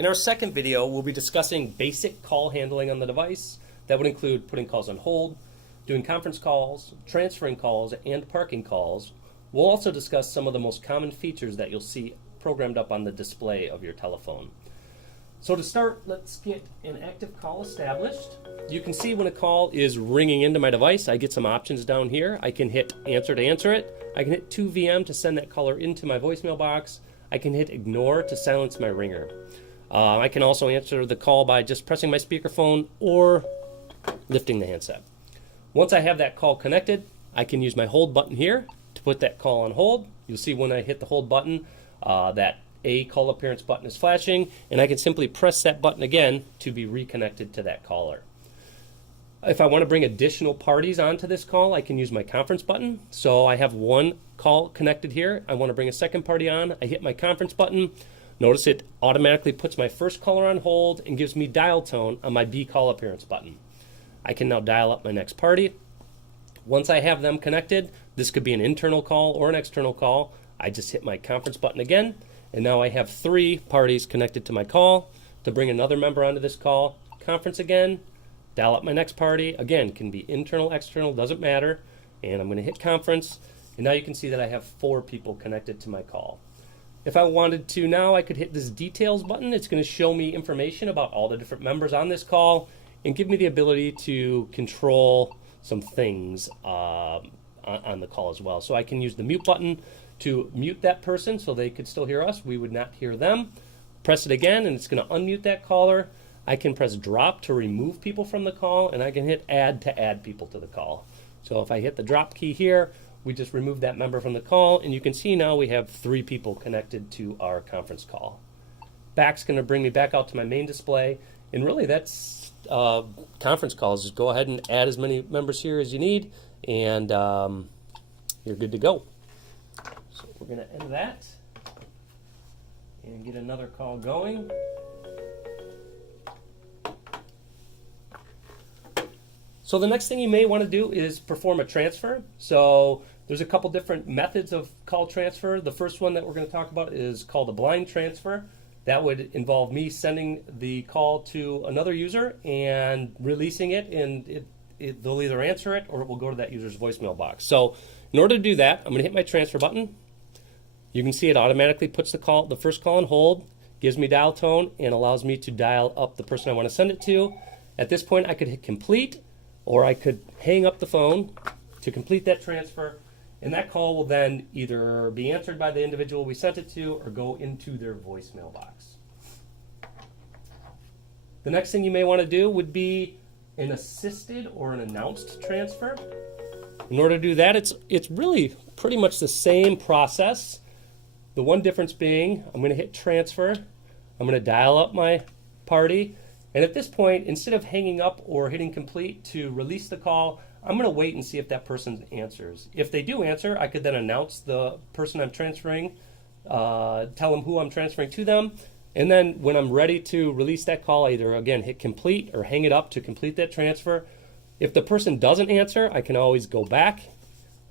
In our second video, we'll be discussing basic call handling on the device. That would include putting calls on hold, doing conference calls, transferring calls, and parking calls. We'll also discuss some of the most common features that you'll see programmed up on the display of your telephone. So to start, let's get an active call established. You can see when a call is ringing into my device, I get some options down here. I can hit answer to answer it. I can hit 2VM to send that caller into my voicemail box. I can hit ignore to silence my ringer. I can also answer the call by just pressing my speakerphone or lifting the handset. Once I have that call connected, I can use my hold button here to put that call on hold. You'll see when I hit the hold button that a call appearance button is flashing, and I can simply press that button again to be reconnected to that caller. If I want to bring additional parties onto this call, I can use my conference button. So I have one call connected here. I want to bring a second party on. I hit my conference button. Notice it automatically puts my first caller on hold and gives me dial tone on my B call appearance button. I can now dial up my next party. Once I have them connected, this could be an internal call or an external call. I just hit my conference button again, and now I have 3 parties connected to my call. To bring another member onto this call, conference again, dial up my next party. Again, can be internal, external, doesn't matter. And I'm going to hit conference, and now you can see that I have 4 people connected to my call. If I wanted to now, I could hit this details button. It's going to show me information about all the different members on this call and give me the ability to control some things on the call as well. So I can use the mute button to mute that person so they could still hear us. We would not hear them. Press it again, and it's going to unmute that caller. I can press drop to remove people from the call, and I can hit add to add people to the call. So if I hit the drop key here, we just remove that member from the call, and you can see now we have 3 people connected to our conference call. Back's going to bring me back out to my main display, and really that's conference calls. Just go ahead and add as many members here as you need, and you're good to go. So we're going to end that and get another call going. So the next thing you may want to do is perform a transfer. So there's a couple different methods of call transfer. The first one that we're going to talk about is called a blind transfer. That would involve me sending the call to another user and releasing it, and they'll either answer it or it will go to that user's voicemail box. So in order to do that, I'm going to hit my transfer button. You can see it automatically puts the first call on hold, gives me dial tone, and allows me to dial up the person I want to send it to. At this point, I could hit complete, or I could hang up the phone to complete that transfer, and that call will then either be answered by the individual we sent it to or go into their voicemail box. The next thing you may want to do would be an assisted or an announced transfer. In order to do that, it's really pretty much the same process. The one difference being I'm going to hit transfer, I'm going to dial up my party, and at this point, instead of hanging up or hitting complete to release the call, I'm going to wait and see if that person answers. If they do answer, I could then announce the person I'm transferring, tell them who I'm transferring to them, and then when I'm ready to release that call, either again hit complete or hang it up to complete that transfer. If the person doesn't answer, I can always go back,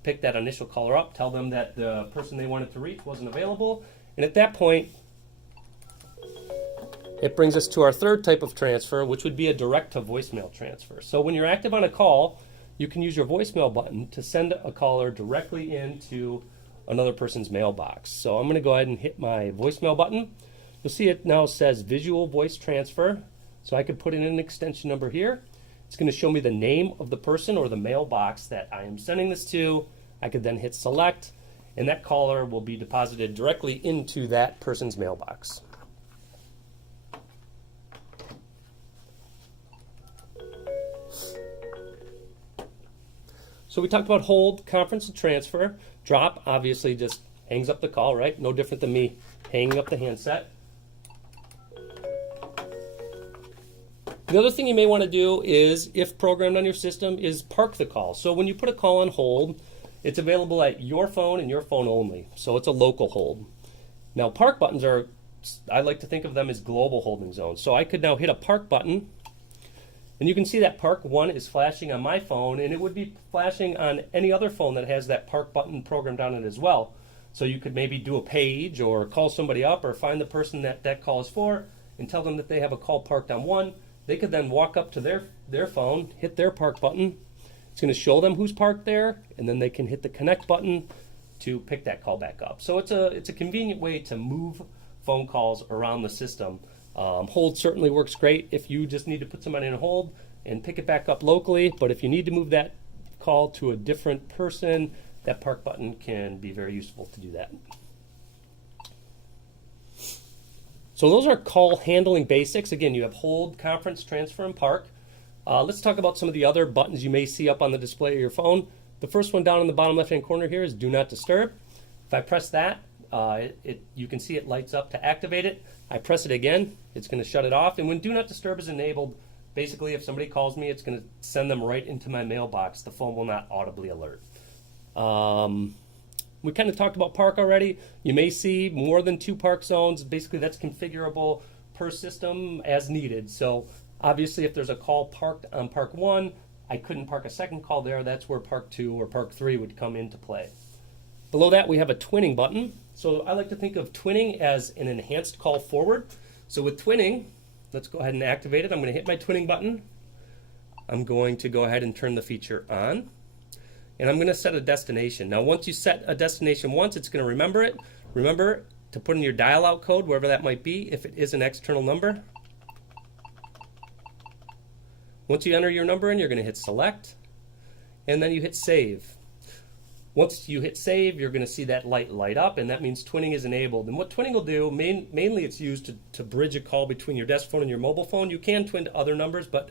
pick that initial caller up, tell them that the person they wanted to reach wasn't available, and at that point, it brings us to our third type of transfer, which would be a direct-to-voicemail transfer. So when you're active on a call, you can use your voicemail button to send a caller directly into another person's mailbox. So I'm going to go ahead and hit my voicemail button. You'll see it now says visual voice transfer. So I could put in an extension number here. It's going to show me the name of the person or the mailbox that I am sending this to. I could then hit select, and that caller will be deposited directly into that person's mailbox. So we talked about hold, conference, and transfer. Drop obviously just hangs up the call, right? No different than me hanging up the handset. The other thing you may want to do is, if programmed on your system, is park the call. So when you put a call on hold, it's available at your phone and your phone only. So it's a local hold. Now park buttons I like to think of them as global holding zones. So I could now hit a park button, and you can see that park 1 is flashing on my phone, and it would be flashing on any other phone that has that park button programmed on it as well. So you could maybe do a page or call somebody up or find the person that call is for, and tell them that they have a call parked on 1. They could then walk up to their phone, hit their park button. It's going to show them who's parked there, and then they can hit the connect button to pick that call back up. So it's a convenient way to move phone calls around the system. Hold certainly works great if you just need to put somebody on hold and pick it back up locally, but if you need to move that call to a different person, that park button can be very useful to do that. So those are call handling basics. Again, you have hold, conference, transfer, and park. Let's talk about some of the other buttons you may see up on the display of your phone. The first one down in the bottom left-hand corner here is Do Not Disturb. If I press that, you can see it lights up to activate it. I press it again, it's going to shut it off. And when Do Not Disturb is enabled, basically if somebody calls me, it's going to send them right into my mailbox. The phone will not audibly alert. We kind of talked about park already. You may see more than 2 park zones. Basically, that's configurable per system as needed. So obviously, if there's a call parked on park 1, I couldn't park a second call there. That's where park 2 or park 3 would come into play. Below that, we have a twinning button. So I like to think of twinning as an enhanced call forward. So with twinning, let's go ahead and activate it. I'm going to hit my twinning button. I'm going to go ahead and turn the feature on. And I'm going to set a destination. Now, once you set a destination once, it's going to remember it. Remember to put in your dial-out code, wherever that might be, if it is an external number. Once you enter your number in, you're going to hit select, and then you hit save. Once you hit save, you're going to see that light up, and that means twinning is enabled. And what twinning will do, mainly it's used to bridge a call between your desk phone and your mobile phone. You can twin to other numbers, but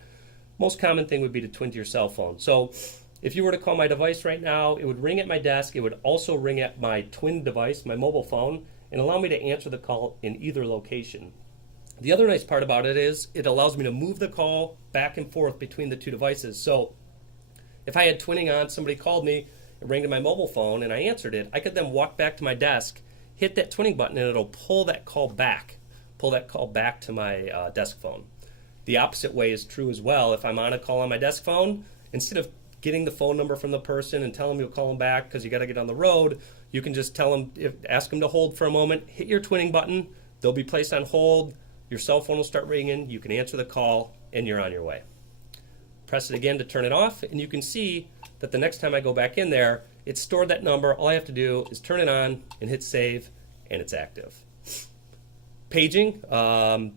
most common thing would be to twin to your cell phone. So if you were to call my device right now, it would ring at my desk. It would also ring at my twin device, my mobile phone, and allow me to answer the call in either location. The other nice part about it is it allows me to move the call back and forth between the 2 devices. So if I had twinning on, somebody called me, it rang to my mobile phone, and I answered it, I could then walk back to my desk, hit that twinning button, and it'll pull that call back to my desk phone. The opposite way is true as well. If I'm on a call on my desk phone, instead of getting the phone number from the person and tell them you'll call them back because you got to get on the road, you can just tell them, ask them to hold for a moment, hit your twinning button, they'll be placed on hold, your cell phone will start ringing, you can answer the call, and you're on your way. Press it again to turn it off, and you can see that the next time I go back in there, it's stored that number. All I have to do is turn it on and hit save, and it's active. Paging,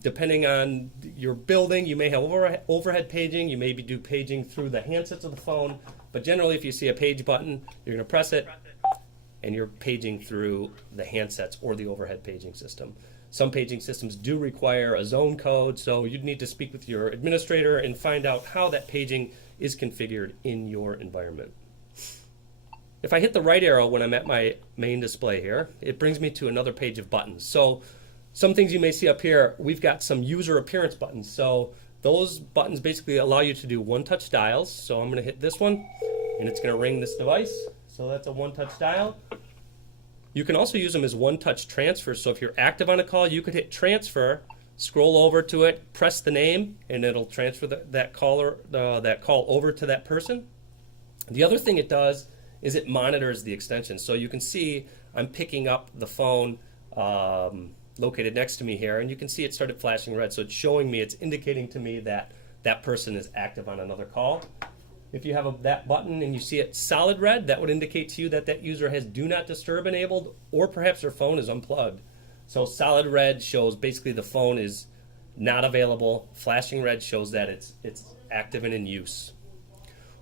depending on your building, you may have overhead paging, you may do paging through the handsets of the phone, but generally if you see a page button, you're going to press it, and you're paging through the handsets or the overhead paging system. Some paging systems do require a zone code, so you'd need to speak with your administrator and find out how that paging is configured in your environment. If I hit the right arrow when I'm at my main display here, it brings me to another page of buttons. So some things you may see up here, we've got some user appearance buttons. So those buttons basically allow you to do one-touch dials. So I'm going to hit this one, and it's going to ring this device. So that's a one-touch dial. You can also use them as one-touch transfers. So if you're active on a call, you could hit transfer, scroll over to it, press the name, and it'll transfer that call over to that person. The other thing it does is it monitors the extension. So you can see I'm picking up the phone located next to me here, and you can see it started flashing red. So it's showing me, it's indicating to me that that person is active on another call. If you have that button and you see it solid red, that would indicate to you that that user has Do Not Disturb enabled, or perhaps their phone is unplugged. So solid red shows basically the phone is not available. Flashing red shows that it's active and in use.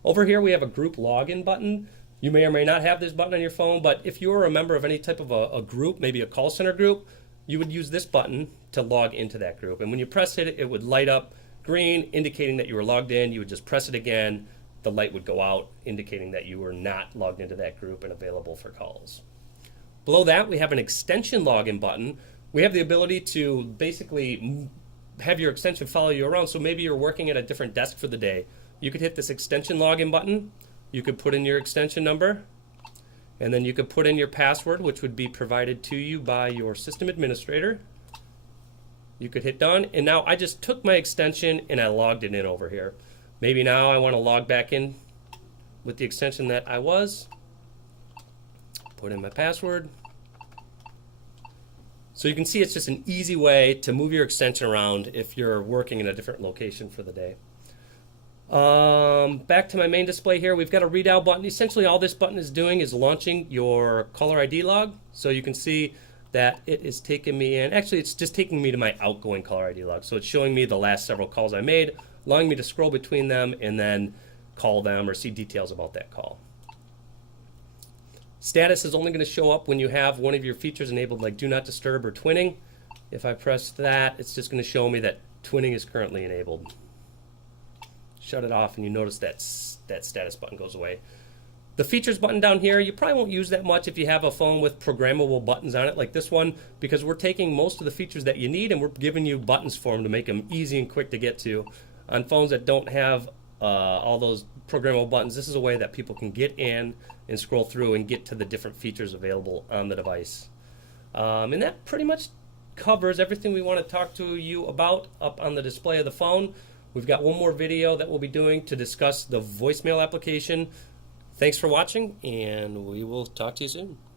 Over here we have a group login button. You may or may not have this button on your phone, but if you're a member of any type of a group, maybe a call center group, you would use this button to log into that group. And when you press it, it would light up green, indicating that you were logged in. You would just press it again. The light would go out, indicating that you were not logged into that group and available for calls. Below that, we have an extension login button. We have the ability to basically have your extension follow you around. So maybe you're working at a different desk for the day. You could hit this extension login button. You could put in your extension number, and then you could put in your password, which would be provided to you by your system administrator. You could hit done, and now I just took my extension and I logged it in over here. Maybe now I want to log back in with the extension that I was. Put in my password. So you can see it's just an easy way to move your extension around if you're working in a different location for the day. Back to my main display here, we've got a Redial button. Essentially all this button is doing is launching your caller ID log. So you can see that it is taking me in. Actually, it's just taking me to my outgoing caller ID log. So it's showing me the last several calls I made, allowing me to scroll between them and then call them or see details about that call. Status is only going to show up when you have one of your features enabled, like Do Not Disturb or Twinning. If I press that, it's just going to show me that Twinning is currently enabled. Shut it off and you notice that status button goes away. The features button down here, you probably won't use that much if you have a phone with programmable buttons on it like this one, because we're taking most of the features that you need and we're giving you buttons for them to make them easy and quick to get to. On phones that don't have all those programmable buttons, this is a way that people can get in and scroll through and get to the different features available on the device. And that pretty much covers everything we want to talk to you about up on the display of the phone. We've got one more video that we'll be doing to discuss the voicemail application. Thanks for watching, and we will talk to you soon.